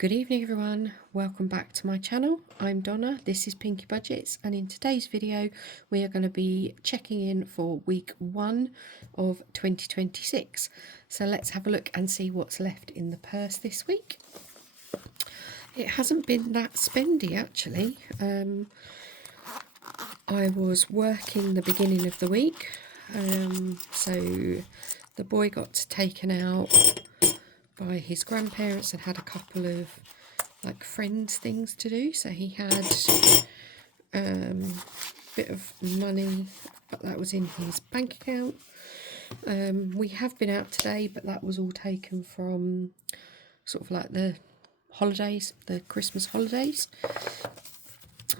Good evening everyone, welcome back to my channel. I'm Donna, this is Pinky Budgets, and in today's video we are going to be checking in for week 1 of 2026. So let's have a look and see what's left in the purse this week. It hasn't been that spendy actually. I was working the beginning of the week, so the boy got taken out by his grandparents and had a couple of like friends things to do, so he had a bit of money, but that was in his bank account. We have been out today, but that was all taken from sort of like the holidays, the Christmas holidays.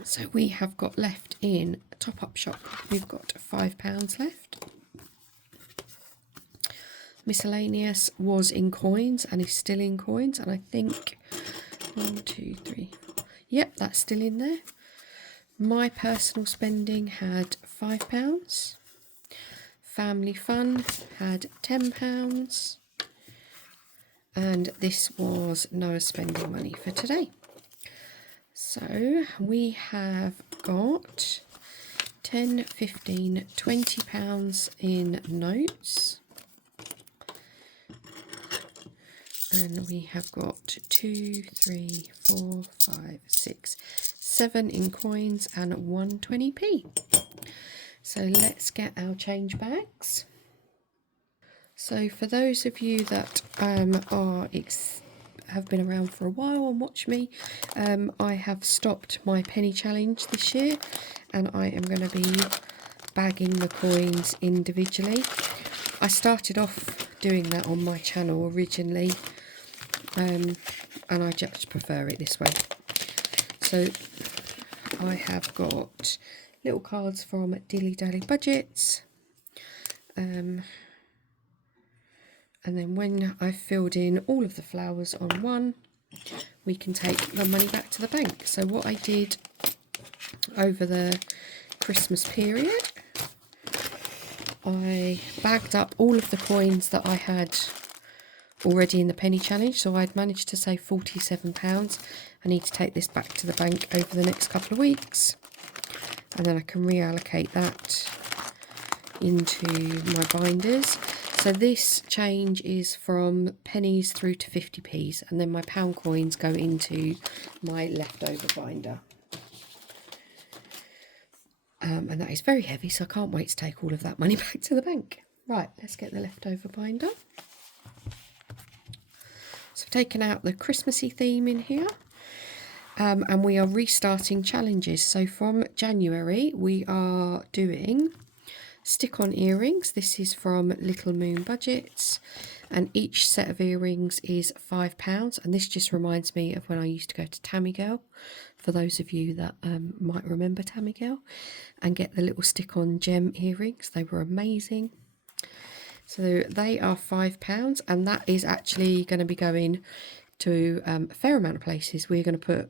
So we have got left in a top-up shop, we've got £5 left. Miscellaneous was in coins and is still in coins, and I think 1, 2, 3, 4. Yep, that's still in there. My personal spending had £5. Family fun had £10. And this was Noah's spending money for today. So we have got 10, 15, £20 in notes. And we have got 2, 3, 4, 5, 6, 7 in coins and 1 20p. So let's get our change bags. So for those of you that have been around for a while and watch me, I have stopped my penny challenge this year, and I am going to be bagging the coins individually. I started off doing that on my channel originally, and I just prefer it this way. So I have got little cards from Dilly Dally Budgets, and then when I've filled in all of the flowers on one, we can take the money back to the bank. So what I did over the Christmas period, I bagged up all of the coins that I had already in the penny challenge, so I'd managed to save £47. I need to take this back to the bank over the next couple of weeks, and then I can reallocate that into my binders. So this change is from pennies through to 50p's, and then my pound coins go into my leftover binder. And that is very heavy, so I can't wait to take all of that money back to the bank. Right, let's get the leftover binder. So I've taken out the Christmassy theme in here, and we are restarting challenges. So from January we are doing stick-on earrings. This is from Little Moon Budgets, and each set of earrings is £5, and this just reminds me of when I used to go to Tammy Girl, for those of you that might remember Tammy Girl, and get the little stick-on gem earrings. They were amazing. So they are £5, and that is actually going to be going to a fair amount of places. We're going to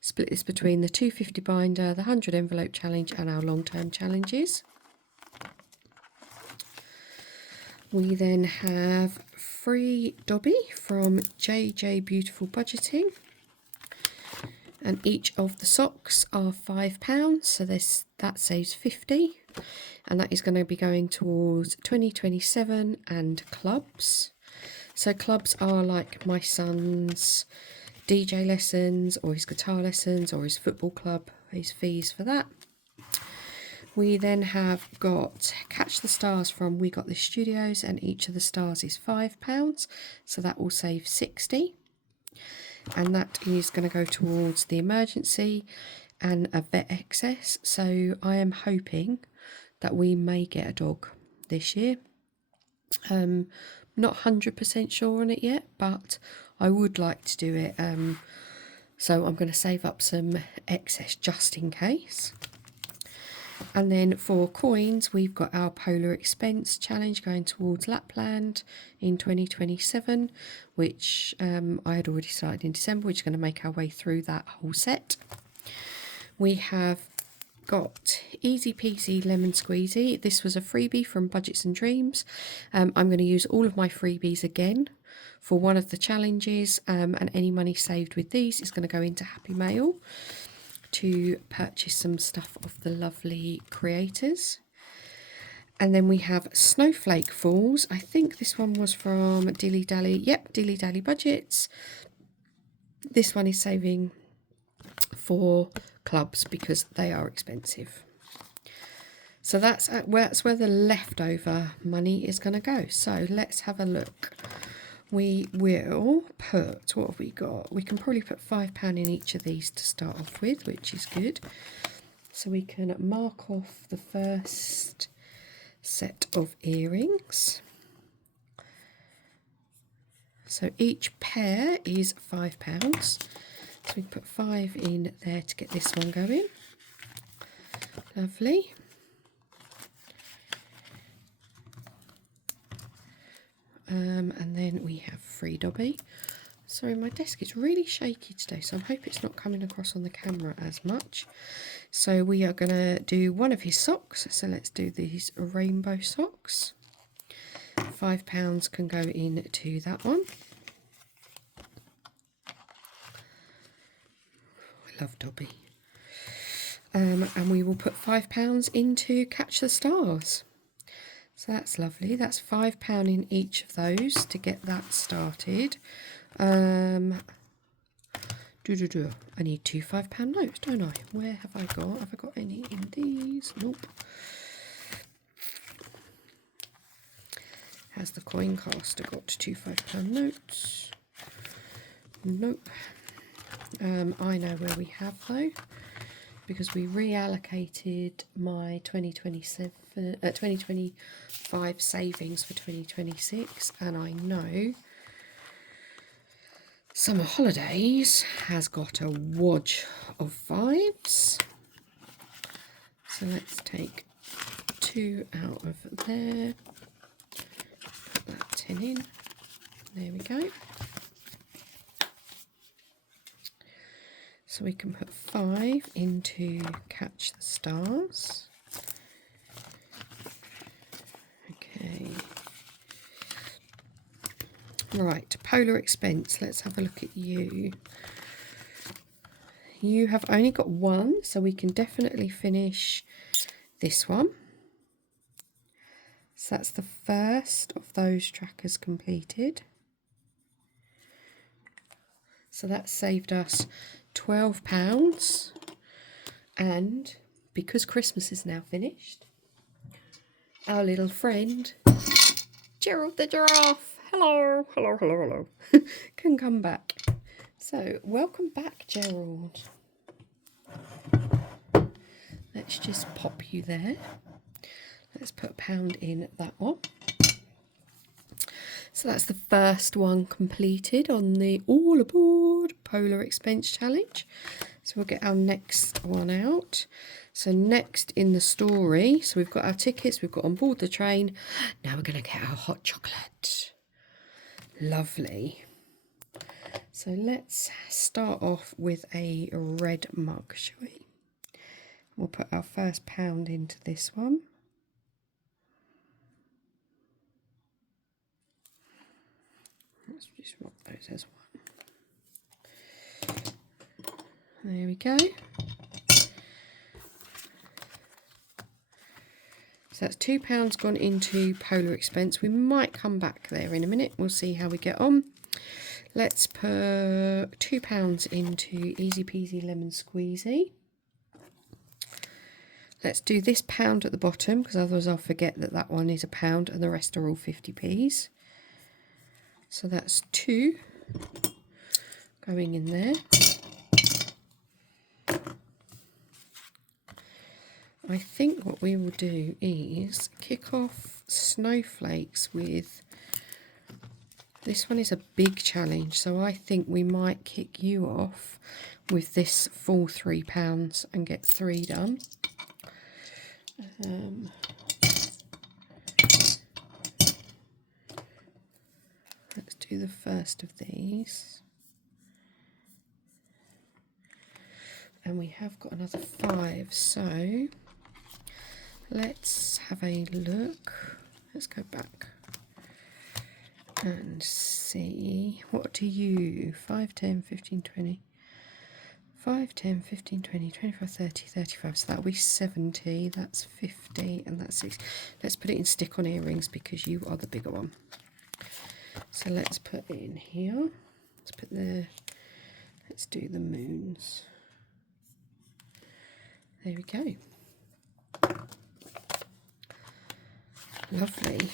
split this between the 250 binder, the 100 envelope challenge, and our long-term challenges. We then have free Dobby from JJ Beautiful Budgeting, and each of the socks are £5, so that saves 50, and that is going to be going towards 2027 and clubs. So clubs are like my son's DJ lessons, or his guitar lessons, or his football club, his fees for that. We then have got Catch the Stars from We Got This Studios, and each of the stars is £5, so that will save 60. And that is going to go towards the emergency and a vet excess. So I am hoping that we may get a dog this year. Not 100% sure on it yet, but I would like to do it. So I'm going to save up some excess just in case. And then for coins, we've got our Polar Expense challenge going towards Lapland in 2027, which I had already started in December. We're just going to make our way through that whole set. We have got Easy Peasy Lemon Squeezy. This was a freebie from Budgets and Dreams. I'm going to use all of my freebies again for one of the challenges, and any money saved with these is going to go into Happy Mail to purchase some stuff of the lovely creators. And then we have Snowflake Falls. I think this one was from Dilly Dally. Yep, Dilly Dally Budgets. This one is saving for clubs because they are expensive. So that's where the leftover money is going to go. So let's have a look. We will put, what have we got? We can probably put £5 in each of these to start off with, which is good. So we can mark off the first set of earrings. So each pair is £5. So we put 5 in there to get this one going. Lovely. And then we have free Dobby. Sorry, my desk is really shaky today, so I hope it's not coming across on the camera as much. So we are going to do one of his socks. So let's do these rainbow socks. £5 can go into that one. I love Dobby. And we will put £5 into Catch the Stars. So that's lovely. That's £5 in each of those to get that started. I need 2 £5 notes, don't I? Where have I got? Have I got any in these? Nope. Has the coin caster got 2 £5 notes? Nope. I know where we have though, because we reallocated my 2025 savings for 2026, and I know Summer Holidays has got a wodge of 5s. So let's take 2 out of there, put that 10 in, there we go. So we can put 5 into Catch the Stars. Okay. Right, Polar Expense. Let's have a look at you. You have only got 1, so we can definitely finish this one. So that's the first of those trackers completed. So that saved us £12, and because Christmas is now finished, our little friend Gerald the giraffe, hello, can come back. So welcome back, Gerald. Let's just pop you there. Let's put £1 in that one. So that's the first one completed on the All Aboard Polar Expense Challenge. So we'll get our next one out. So next in the story, so we've got our tickets, we've got on board the train. Now we're going to get our hot chocolate. Lovely. So let's start off with a red mug, shall we? We'll put our first £1 into this one. Let's just rock those as one. There we go. So that's £2 gone into Polar Expense. We might come back there in a minute. We'll see how we get on. Let's put £2 into Easy Peasy Lemon Squeezy. Let's do this £1 at the bottom, because otherwise I'll forget that that one is £1 and the rest are all 50p's. So that's 2 going in there. I think what we will do is kick off Snowflakes with, this one is a big challenge, so I think we might kick you off with this full £3 and get 3 done. Let's do the first of these. And we have got another 5, so let's have a look. Let's go back. and see, what do you, 5, 10, 15, 20, 5, 10, 15, 20, 25, 30, 35, so that'll be 70, that's 50, and that's 60. Let's put it in stick-on earrings because you are the bigger one. So let's put it in here. Let's put let's do the moons. There we go. Lovely.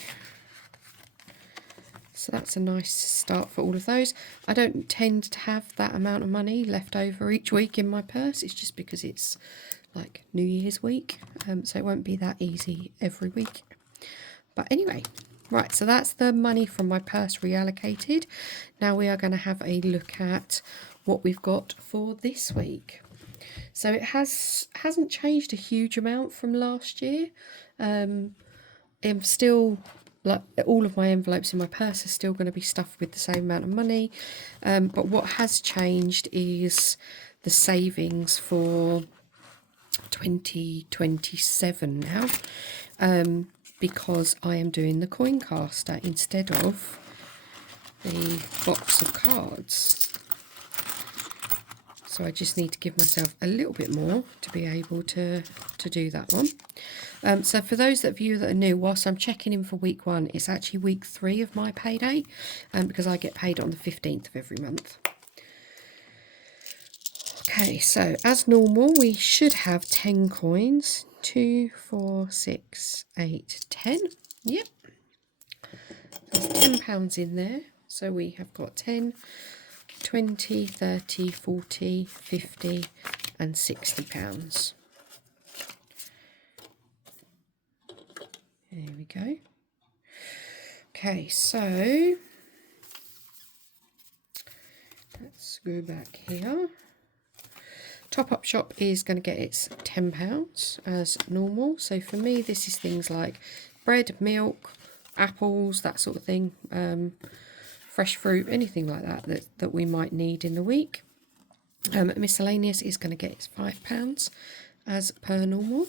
So that's a nice start for all of those. I don't tend to have that amount of money left over each week in my purse. It's just because it's like New Year's week. So it won't be that easy every week. But anyway, right, so that's the money from my purse reallocated. Now we are going to have a look at what we've got for this week. So it hasn't changed a huge amount from last year. I'm still, like, all of my envelopes in my purse are still going to be stuffed with the same amount of money. But what has changed is the savings for 2027 now. Because I am doing the coin caster instead of the box of cards. So I just need to give myself a little bit more to be able to do that one. So for those of you that are new, whilst I'm checking in for week 1, it's actually week 3 of my payday, because I get paid on the 15th of every month. Okay, so as normal, we should have 10 coins. 2, 4, 6, 8, 10. Yep. There's £10 in there. So we have got 10, 20, 30, 40, 50 and £60. There we go. Okay, so let's go back here. Top Up Shop is going to get its £10 as normal. So for me, this is things like bread, milk, apples, that sort of thing, fresh fruit, anything like that we might need in the week. Miscellaneous is going to get its £5 as per normal.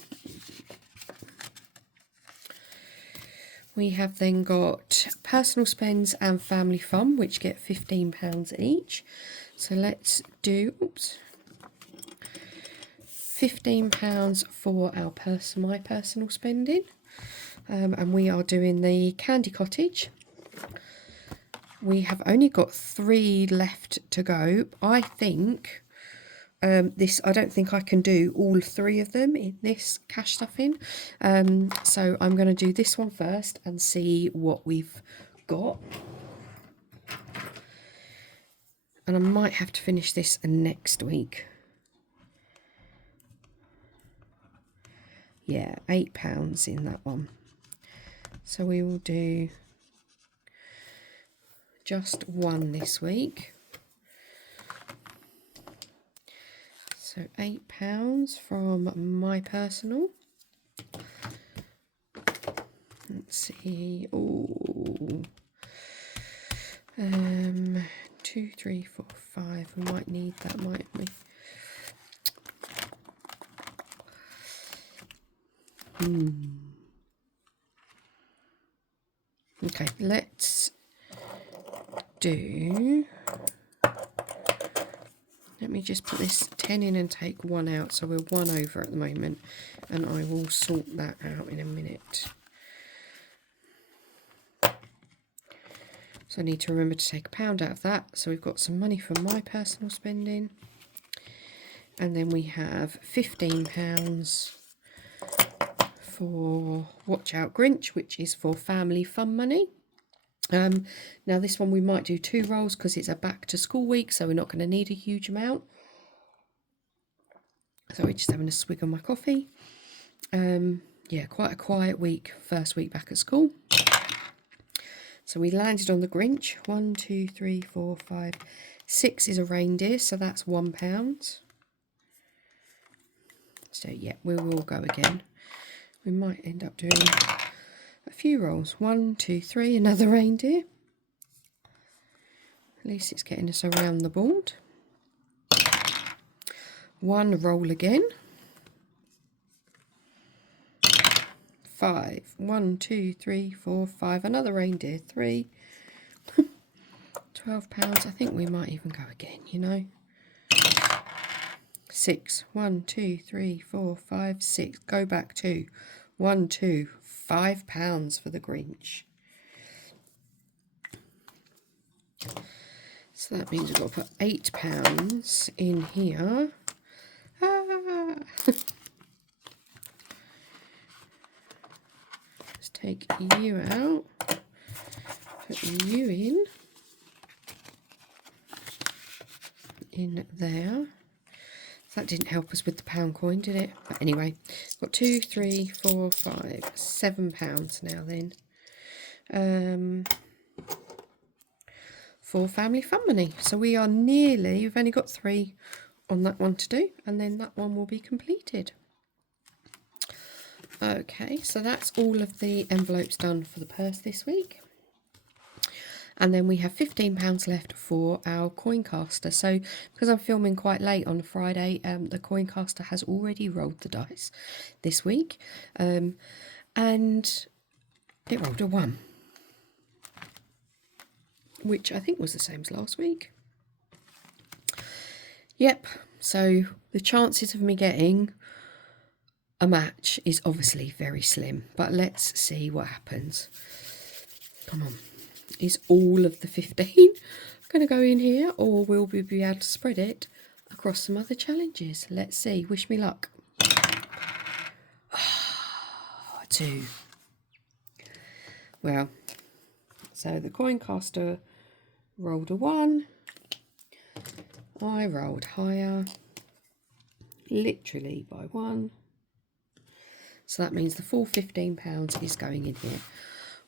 We have then got personal spends and family fun, which get £15 each. So let's do, £15 for our my personal spending, and we are doing the Candy Cottage. We have only got 3 left to go. I think I don't think I can do all 3 of them in this cash stuffing, so I'm going to do this one first and see what we've got, and I might have to finish this next week. Yeah, £8 in that one. So we will do just 1 this week. So £8 from my personal. Let's see. Oh, 2, 3, 4, 5. We might need that, mightn't we? Okay, let's do, let me just put this 10 in and take 1 out, so we're 1 over at the moment, and I will sort that out in a minute. So I need to remember to take £1 out of that, so we've got some money for my personal spending, and then we have £15 for Watch Out Grinch, which is for family fun money. Now this one we might do 2 rolls because it's a back to school week, so we're not going to need a huge amount. So we're just having a swig of my coffee. Yeah, quite a quiet week, first week back at school. So we landed on the Grinch. 1, 2, 3, 4, 5, 6 is a reindeer, so that's £1. So yeah, we will go again. We might end up doing a few rolls. 1, 2, 3, another reindeer. At least it's getting us around the board. 1 roll again. 5. 1, 2, 3, 4, 5. Another reindeer. 3. £12. I think we might even go again, you know. 6. 1, 2, 3, 4, 5, 6. Go back 2. 1, 2, £5 for the Grinch. So that means we've got to put £8 in here. Let's take you out. Put you in there. That didn't help us with the pound coin, did it? But anyway, got 2, 3, 4, 5, £7 now then. For family fun money. So we are nearly, we've only got 3 on that one to do, and then that one will be completed. Okay, so that's all of the envelopes done for the purse this week. And then we have £15 left for our coin caster. So because I'm filming quite late on Friday, the coin caster has already rolled the dice this week. And it rolled a 1, which I think was the same as last week. Yep, so the chances of me getting a match is obviously very slim, but let's see what happens. Come on. Is all of the 15 going to go in here, or will we be able to spread it across some other challenges? Let's see. Wish me luck. 2. Well, so the coin caster rolled a 1. I rolled higher, literally by 1. So that means the full £15 is going in here,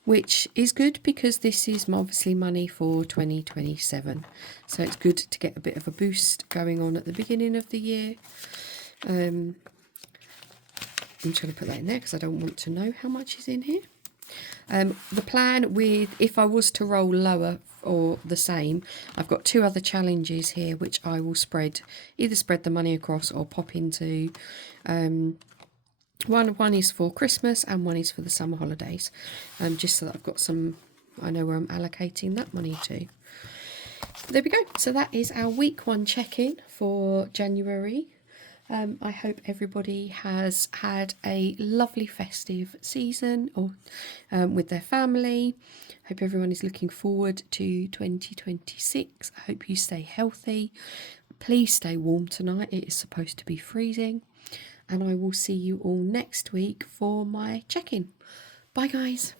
which is good because this is obviously money for 2027. So it's good to get a bit of a boost going on at the beginning of the year. I'm just going to put that in there because I don't want to know how much is in here. The plan with, if I was to roll lower or the same, I've got 2 other challenges here which I will either spread the money across or pop into. One is for Christmas and one is for the summer holidays, just so that I've got some, I know where I'm allocating that money to. There we go. So that is our week 1 check-in for January. I hope everybody has had a lovely festive season or with their family. Hope everyone is looking forward to 2026. I hope you stay healthy. Please stay warm tonight. It is supposed to be freezing. And I will see you all next week for my check-in. Bye, guys.